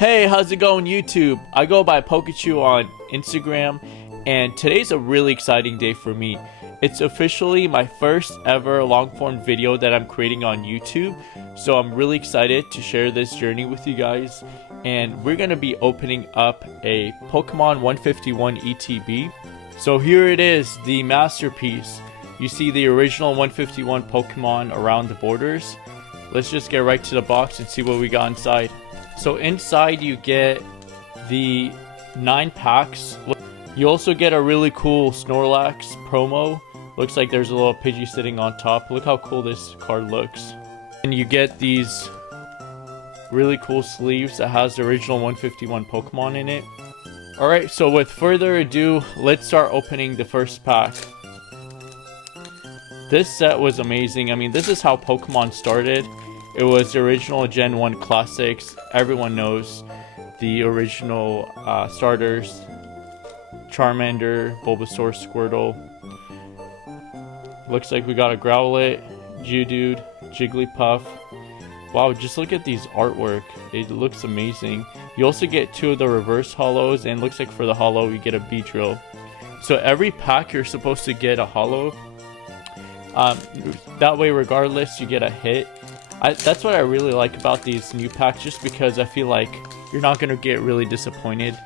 Hey, how's it going, YouTube? I go by Pikachu on Instagram, and today's a really exciting day for me. It's officially my first ever long-form video that I'm creating on YouTube, so I'm really excited to share this journey with you guys. And we're going to be opening up a Pokemon 151 ETB. So here it is, the masterpiece. You see the original 151 Pokemon around the borders. Let's just get right to the box and see what we got inside. So inside you get the 9 packs. You also get a really cool Snorlax promo. Looks like there's a little Pidgey sitting on top. Look how cool this card looks. And you get these really cool sleeves that has the original 151 Pokemon in it. Alright, so with further ado, let's start opening the first pack. This set was amazing. I mean, this is how Pokemon started. It was the original Gen 1 classics. Everyone knows the original starters. Charmander, Bulbasaur, Squirtle. Looks like we got a Growlithe, Geodude, Jigglypuff. Wow, just look at these artwork. It looks amazing. You also get 2 of the reverse holos, and looks like for the holo you get a Beedrill. So every pack you're supposed to get a holo. That way regardless you get a hit. That's what I really like about these new packs, just because I feel like you're not going to get really disappointed.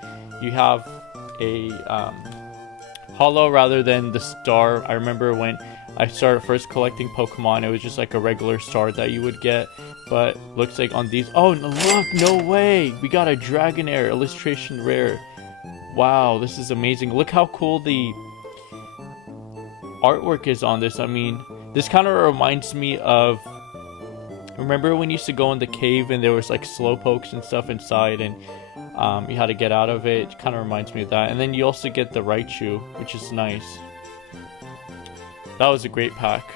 You have a holo rather than the star. I remember when I started first collecting Pokemon, it was just like a regular star that you would get. But looks like on these, oh look, no way, we got a Dragonair illustration rare. Wow, this is amazing. Look how cool the artwork is on this. I mean, this kind of reminds me of, remember when you used to go in the cave and there was like slowpokes and stuff inside, and you had to get out of it? It kind of reminds me of that. And then you also get the Raichu, which is nice. That was a great pack.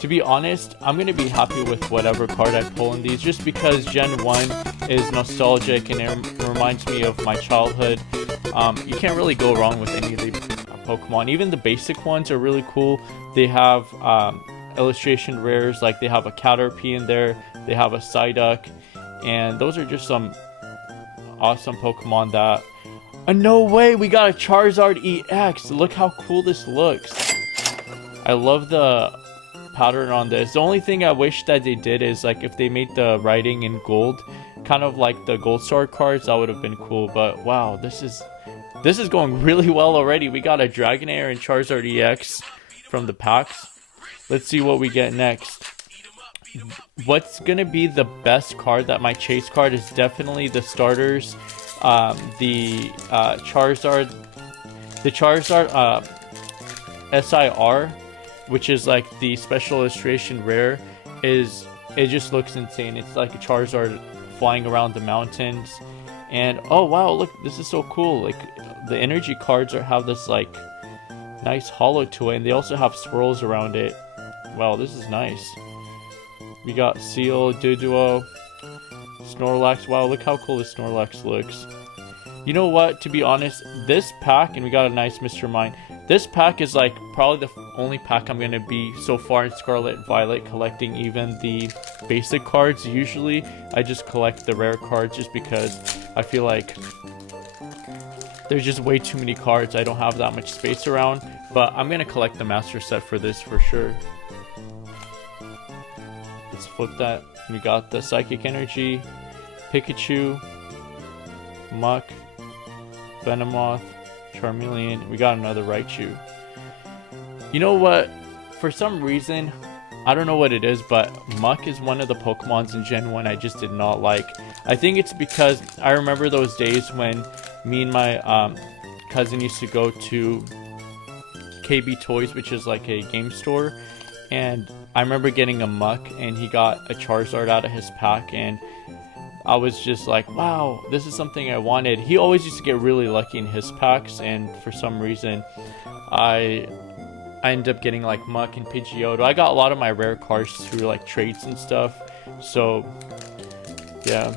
To be honest, I'm going to be happy with whatever card I pull in these, just because Gen 1 is nostalgic and it reminds me of my childhood. You can't really go wrong with any of the Pokemon. Even the basic ones are really cool. They have illustration rares, like they have a Caterpie in there, they have a Psyduck, and those are just some awesome Pokemon that... no way, we got a Charizard EX! Look how cool this looks. I love the pattern on this. The only thing I wish that they did is, like, if they made the writing in gold, kind of like the Gold Star cards, that would have been cool. But wow, this is going really well already. We got a Dragonair and Charizard EX from the packs. Let's see what we get next. What's gonna be the best card that might chase card is definitely the starters. The Charizard SIR, which is like the special illustration rare, it just looks insane. It's like a Charizard flying around the mountains. And oh wow, look, this is so cool. Like, the energy cards have this like nice hollow to it, and they also have swirls around it. Wow, this is nice. We got Seal, Doduo, Snorlax. Wow, look how cool this Snorlax looks. You know what, to be honest, this pack, and we got a nice Mr. Mime. This pack is like probably the only pack I'm going to be so far in Scarlet Violet collecting even the basic cards. Usually I just collect the rare cards just because I feel like there's just way too many cards. I don't have that much space around, but I'm going to collect the master set for this for sure. Let's flip that. We got the Psychic Energy, Pikachu, Muck, Venomoth, Charmeleon. We got another Raichu. You know what? For some reason, I don't know what it is, but Muck is one of the Pokemons in Gen 1 I just did not like. I think it's because I remember those days when me and my cousin used to go to KB Toys, which is like a game store, and I remember getting a Muck, and he got a Charizard out of his pack, and I was just like, wow, this is something I wanted. He always used to get really lucky in his packs, and for some reason I ended up getting like Muck and Pidgeotto. I got a lot of my rare cards through like trades and stuff, so yeah.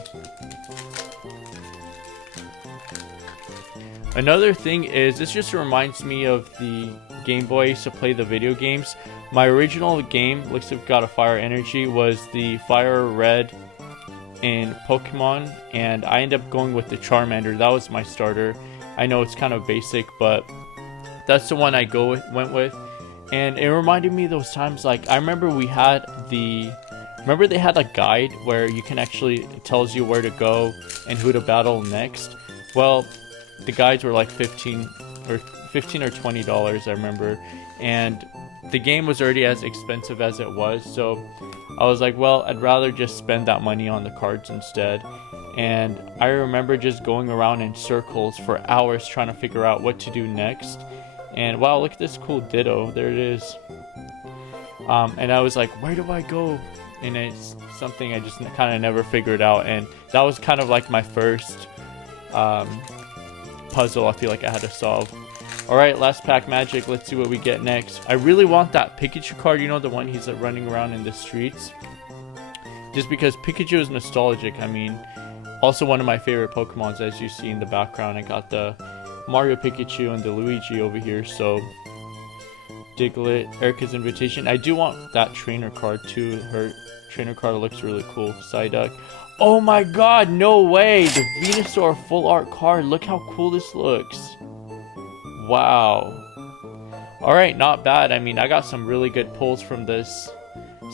Another thing is, this just reminds me of the Game Boy I used to play the video games. My original game, looks like got a Fire Energy, was the Fire Red in Pokemon, and I ended up going with the Charmander. That was my starter. I know it's kind of basic, but that's the one I went with. And it reminded me of those times, like I remember they had a guide where you can actually, it tells you where to go and who to battle next. Well, the guides were like $15 or $20, I remember, and the game was already as expensive as it was, so I was like, well, I'd rather just spend that money on the cards instead. And I remember just going around in circles for hours trying to figure out what to do next. And wow, look at this cool Ditto. There it is. And I was like, where do I go? And it's something I just kind of never figured out. And that was kind of like my first puzzle I feel like I had to solve. Alright, last pack magic. Let's see what we get next. I really want that Pikachu card. You know, the one he's running around in the streets. Just because Pikachu is nostalgic. I mean, also one of my favorite Pokemons, as you see in the background. I got the Mario Pikachu and the Luigi over here, so Diglett, Erica's Invitation. I do want that trainer card too. Her trainer card looks really cool. Psyduck. Oh my god, no way! The Venusaur full art card. Look how cool this looks. Wow. Alright, not bad. I mean, I got some really good pulls from this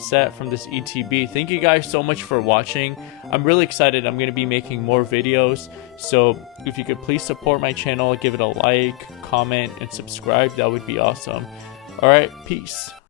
set, from this ETB. Thank you guys so much for watching. I'm really excited. I'm going to be making more videos, so if you could please support my channel, give it a like, comment, and subscribe, that would be awesome. Alright, peace.